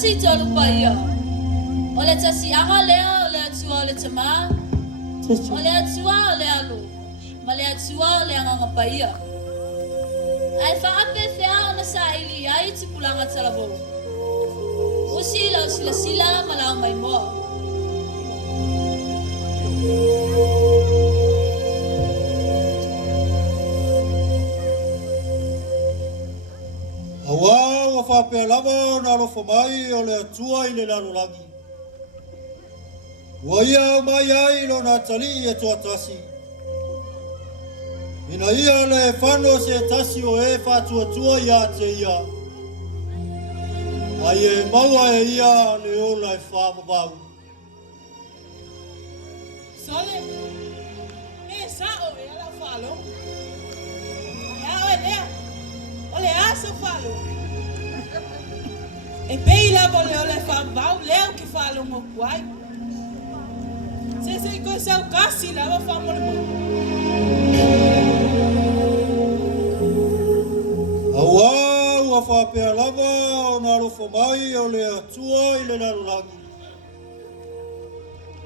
tasi tolupa ia. Ole tasi anga lea, ole atua ole tama. Ole atua ole alu. Male atua ole anga ngapa ia. Ai whaape whea ona sa ili ai tipulanga talabo. Usi lau sila sila malau mai moa. Awa wa whapea lava na rofa mai o le atua i le lalo lagi. Wa ia mai ai lo na tali e toa tasi. Ina ia le whano se tasi o e whatua tua ia te ia. Ai e maua e ia le ola e whamabau. Sole, e sao e ala whalo. Ai e lea, o le asa whalo. E pei lava le ole whamabau, leo ki whalo mo kuai. Se ko sau kasi lava whamole mo. Awa wa whapea lava o na rofa mai o le atua i le lalo lagi.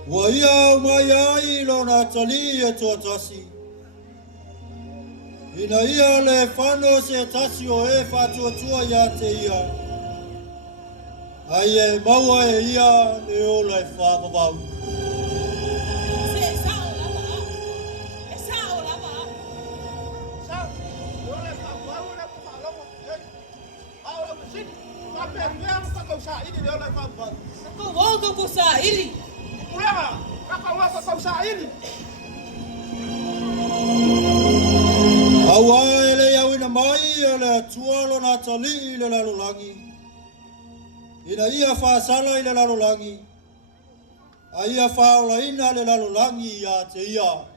Wa ia mai ai lo na tali e toa tasi. Ina ia le whano se tasi o e whatua tua ia te ia. Ai e maua e ia le ola e whamabau. Se sao lava. E sao lava. Sao? Ole whamabau le whamalongo. Aula masini. Whapea mea mkakau sa ini le ole whamabau. Ko woga ko sa ili. Ulema, kakau sa ini. Awa e le iau ina mai e le atua lo na tali i le lalo lagi. Ina ia whaasala i le lalo lagi. A ia whaola ina le lalo lagi ia te ia.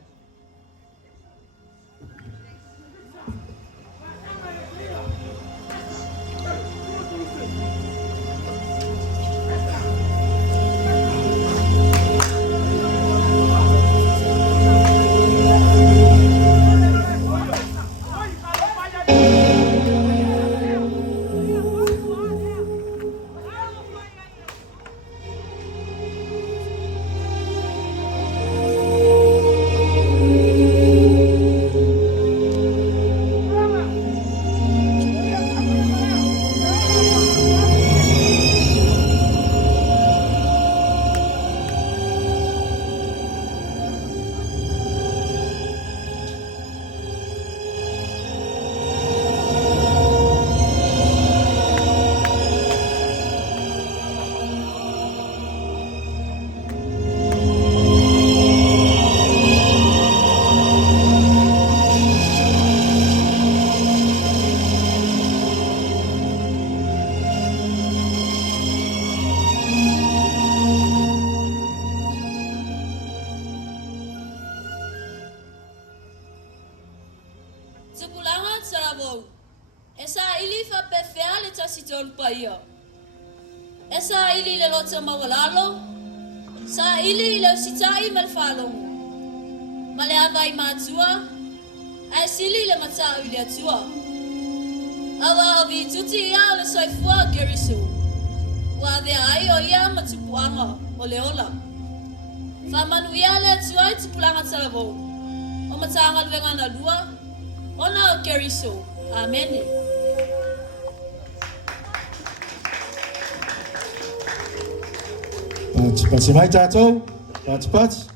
Sepulanga sarabo. Esa ili fa pefea le tasi tolupa ia. Esa ili le lota mawalalo. Sa ili le sitai malfalongo. Male avai matua. Ai sili le matau i le atua. Awa avi tuti ia le soifua gerisu. Wa ave ai o ia matupuanga o le ola. Fa manu ia le atua i tupulanga sarabo. O matanga lwengana lua. Ona o gerisu. Amen. Pats mai tātou. Pats.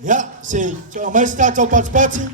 Ja, sê, so my staat op patspatsie.